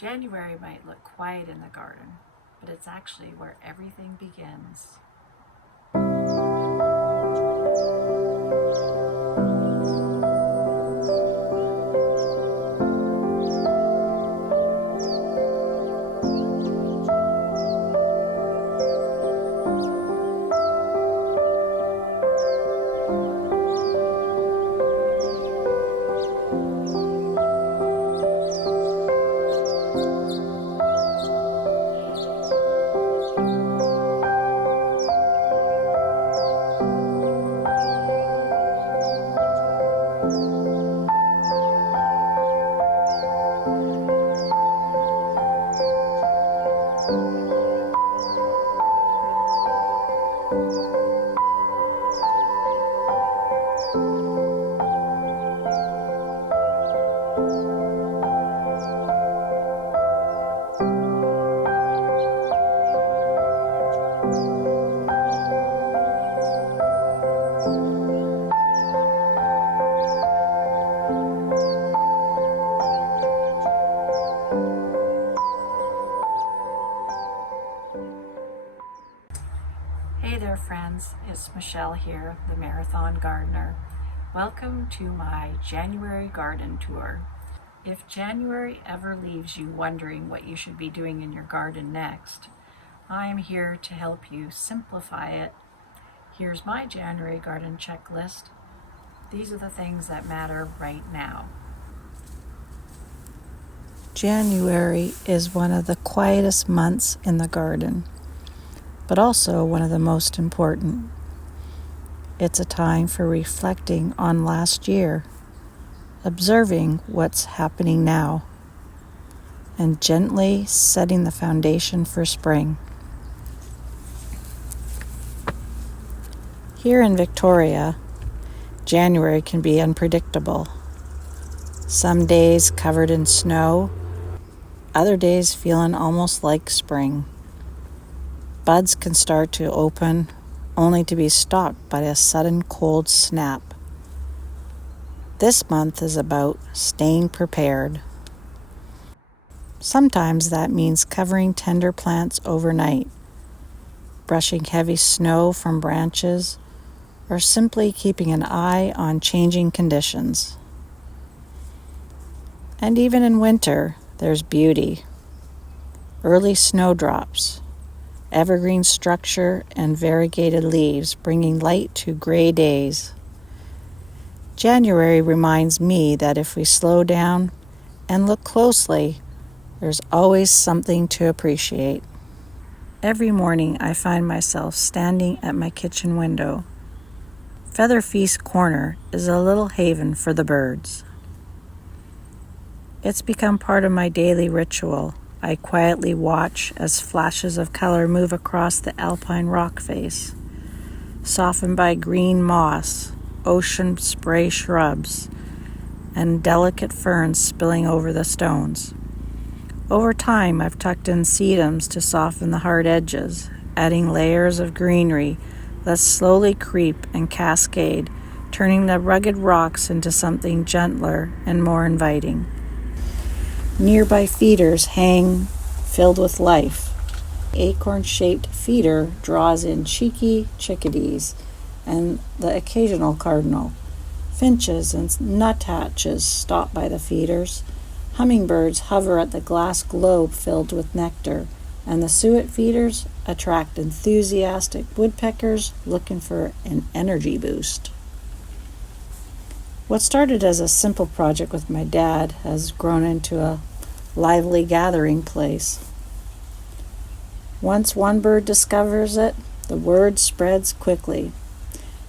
January might look quiet in the garden, but it's actually where everything begins. Hey there friends, it's Michelle here, the Marathon Gardener. Welcome to my January garden tour. If January ever leaves you wondering what you should be doing in your garden next, I'm here to help you simplify it. Here's my January garden checklist. These are the things that matter right now. January is one of the quietest months in the garden, but also one of the most important. It's a time for reflecting on last year, observing what's happening now, and gently setting the foundation for spring. Here in Victoria, January can be unpredictable. Some days covered in snow, other days feeling almost like spring. Buds can start to open, only to be stopped by a sudden cold snap. This month is about staying prepared. Sometimes that means covering tender plants overnight, brushing heavy snow from branches, or simply keeping an eye on changing conditions. And even in winter, there's beauty. Early snowdrops, evergreen structure, and variegated leaves bringing light to gray days. January reminds me that if we slow down and look closely, there's always something to appreciate. Every morning I find myself standing at my kitchen window. Feather Feast Corner is a little haven for the birds. It's become part of my daily ritual. I quietly watch as flashes of color move across the alpine rock face, softened by green moss, ocean spray shrubs, and delicate ferns spilling over the stones. Over time, I've tucked in sedums to soften the hard edges, adding layers of greenery that slowly creep and cascade, turning the rugged rocks into something gentler and more inviting. Nearby feeders hang filled with life. Acorn-shaped feeder draws in cheeky chickadees and the occasional cardinal. Finches and nuthatches stop by the feeders. Hummingbirds hover at the glass globe filled with nectar, and the suet feeders attract enthusiastic woodpeckers looking for an energy boost. What started as a simple project with my dad has grown into a lively gathering place. Once one bird discovers it, the word spreads quickly,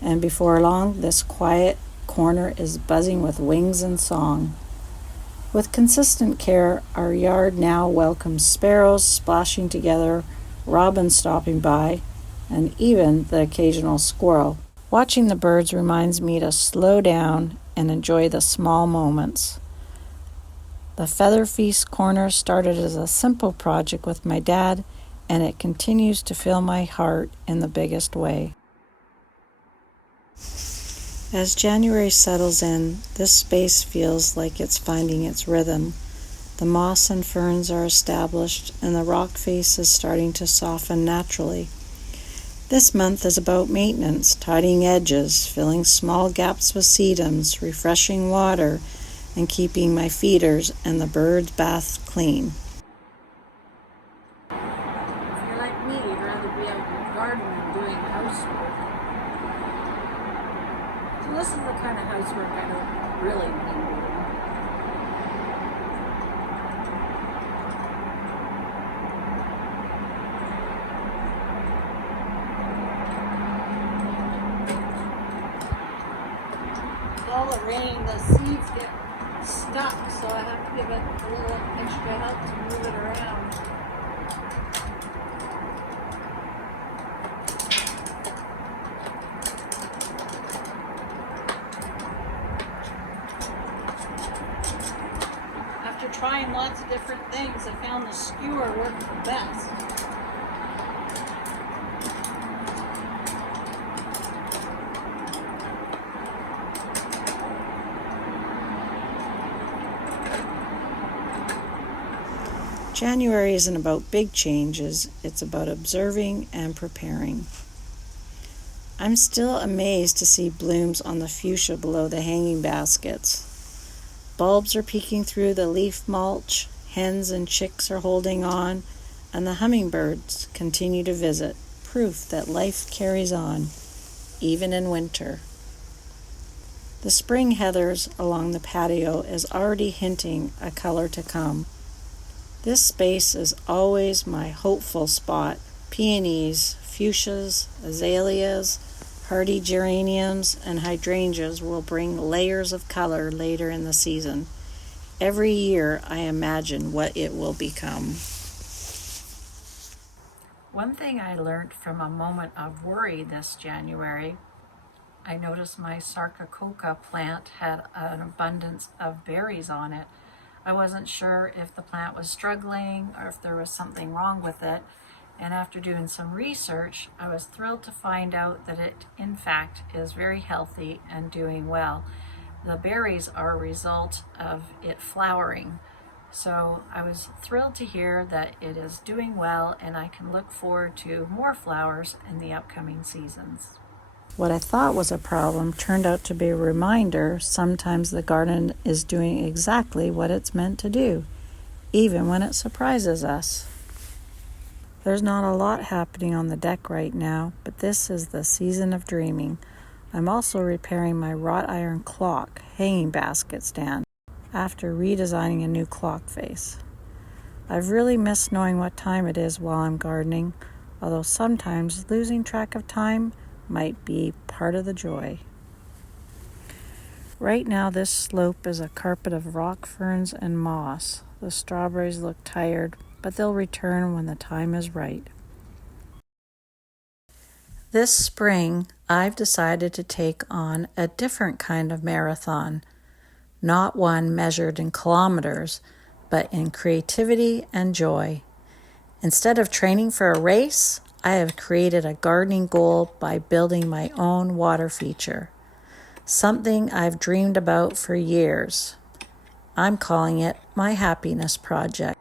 and before long this quiet corner is buzzing with wings and song. With consistent care, our yard now welcomes sparrows splashing together, robins stopping by, and even the occasional squirrel. Watching the birds reminds me to slow down and enjoy the small moments. The Feather Feast Corner started as a simple project with my dad, and it continues to fill my heart in the biggest way. As January settles in, this space feels like it's finding its rhythm. The moss and ferns are established, and the rock face is starting to soften naturally. This month is about maintenance, tidying edges, filling small gaps with sedums, refreshing water, and keeping my feeders and the birds' baths clean. If you're like me, you'd rather be out gardening doing housework. So this is the kind of housework I don't really need. With all the rain, the seeds get stuck, so I have to give it a little extra help to move it around. After trying lots of different things, I found the skewer worked the best. January isn't about big changes, it's about observing and preparing. I'm still amazed to see blooms on the fuchsia below the hanging baskets. Bulbs are peeking through the leaf mulch, hens and chicks are holding on, and the hummingbirds continue to visit, proof that life carries on, even in winter. The spring heathers along the patio is already hinting a color to come. This space is always my hopeful spot. Peonies, fuchsias, azaleas, hardy geraniums, and hydrangeas will bring layers of color later in the season. Every year I imagine what it will become. One thing I learned from a moment of worry this January, I noticed my sarcococca plant had an abundance of berries on it. I wasn't sure if the plant was struggling or if there was something wrong with it. And after doing some research, I was thrilled to find out that it, in fact, is very healthy and doing well. The berries are a result of it flowering. So I was thrilled to hear that it is doing well, and I can look forward to more flowers in the upcoming seasons. What I thought was a problem turned out to be a reminder sometimes the garden is doing exactly what it's meant to do, even when it surprises us. There's not a lot happening on the deck right now, but this is the season of dreaming. I'm also repairing my wrought iron clock hanging basket stand after redesigning a new clock face. I've really missed knowing what time it is while I'm gardening, although sometimes losing track of time might be part of the joy. Right now this slope is a carpet of rock ferns and moss. The strawberries look tired, but they'll return when the time is right. This spring, I've decided to take on a different kind of marathon, not one measured in kilometers, but in creativity and joy. Instead of training for a race, I have created a gardening goal by building my own water feature, something I've dreamed about for years. I'm calling it my happiness project.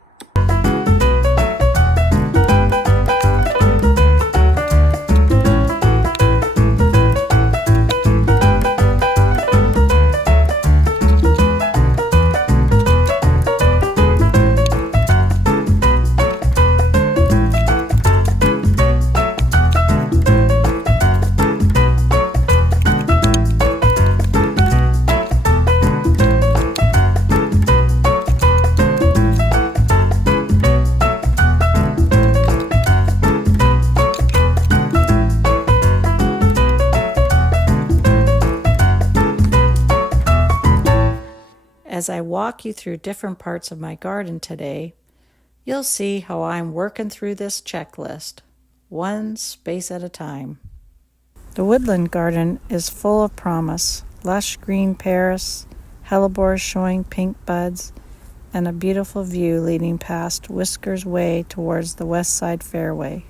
As I walk you through different parts of my garden today, you'll see how I'm working through this checklist, one space at a time. The woodland garden is full of promise, lush green Paris, hellebores showing pink buds, and a beautiful view leading past Whiskers Way towards the West Side Fairway.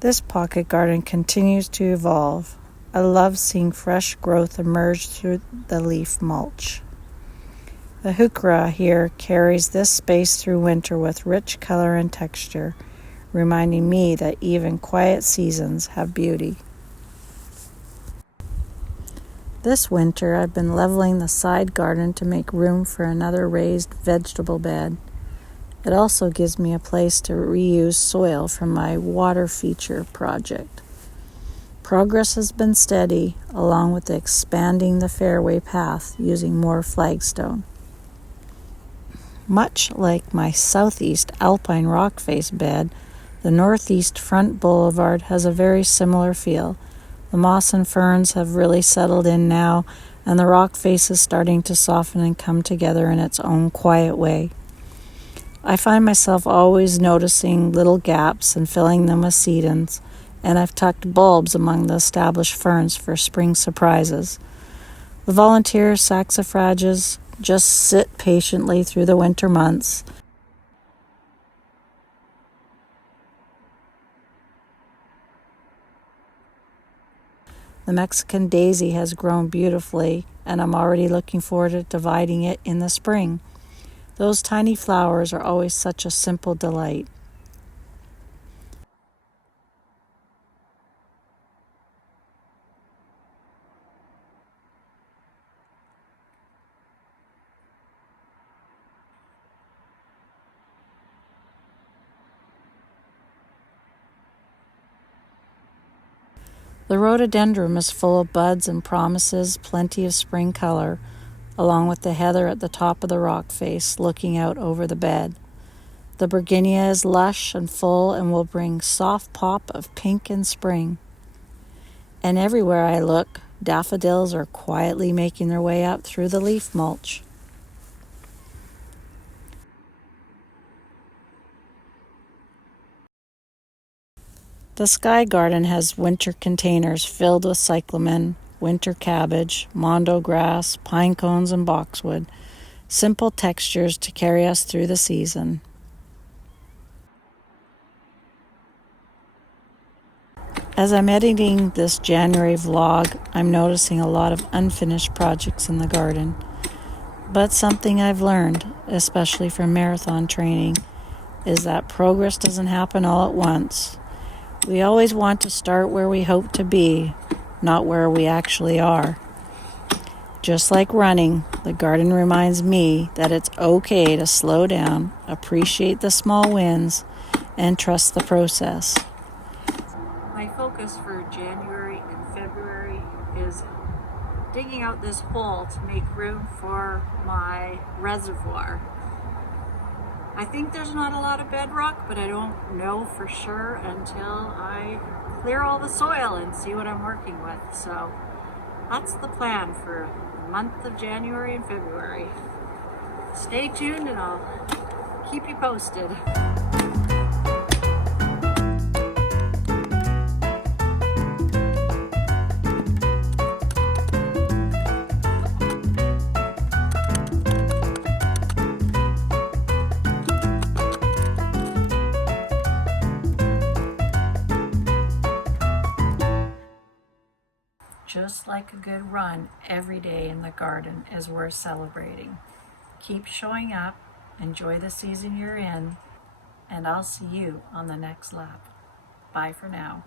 This pocket garden continues to evolve. I love seeing fresh growth emerge through the leaf mulch. The heuchera here carries this space through winter with rich color and texture, reminding me that even quiet seasons have beauty. This winter, I've been leveling the side garden to make room for another raised vegetable bed. It also gives me a place to reuse soil from my water feature project. Progress has been steady, along with expanding the fairway path using more flagstone. Much like my southeast alpine rock face bed, the northeast front boulevard has a very similar feel. The moss and ferns have really settled in now, and the rock face is starting to soften and come together in its own quiet way. I find myself always noticing little gaps and filling them with sedums, and I've tucked bulbs among the established ferns for spring surprises. The volunteer saxifrages just sit patiently through the winter months. The Mexican daisy has grown beautifully, and I'm already looking forward to dividing it in the spring. Those tiny flowers are always such a simple delight. The rhododendron is full of buds and promises plenty of spring color, along with the heather at the top of the rock face looking out over the bed. The Virginia is lush and full and will bring soft pop of pink in spring. And everywhere I look, daffodils are quietly making their way up through the leaf mulch. The sky garden has winter containers filled with cyclamen, winter cabbage, mondo grass, pine cones, and boxwood. Simple textures to carry us through the season. As I'm editing this January vlog, I'm noticing a lot of unfinished projects in the garden. But something I've learned, especially from marathon training, is that progress doesn't happen all at once. We always want to start where we hope to be, not where we actually are. Just like running, the garden reminds me that it's okay to slow down, appreciate the small wins, and trust the process. My focus for January and February is digging out this hole to make room for my reservoir. I think there's not a lot of bedrock, but I don't know for sure until I clear all the soil and see what I'm working with. So that's the plan for the month of January and February. Stay tuned and I'll keep you posted. Just like a good run, every day in the garden is worth celebrating. Keep showing up, enjoy the season you're in, and I'll see you on the next lap. Bye for now.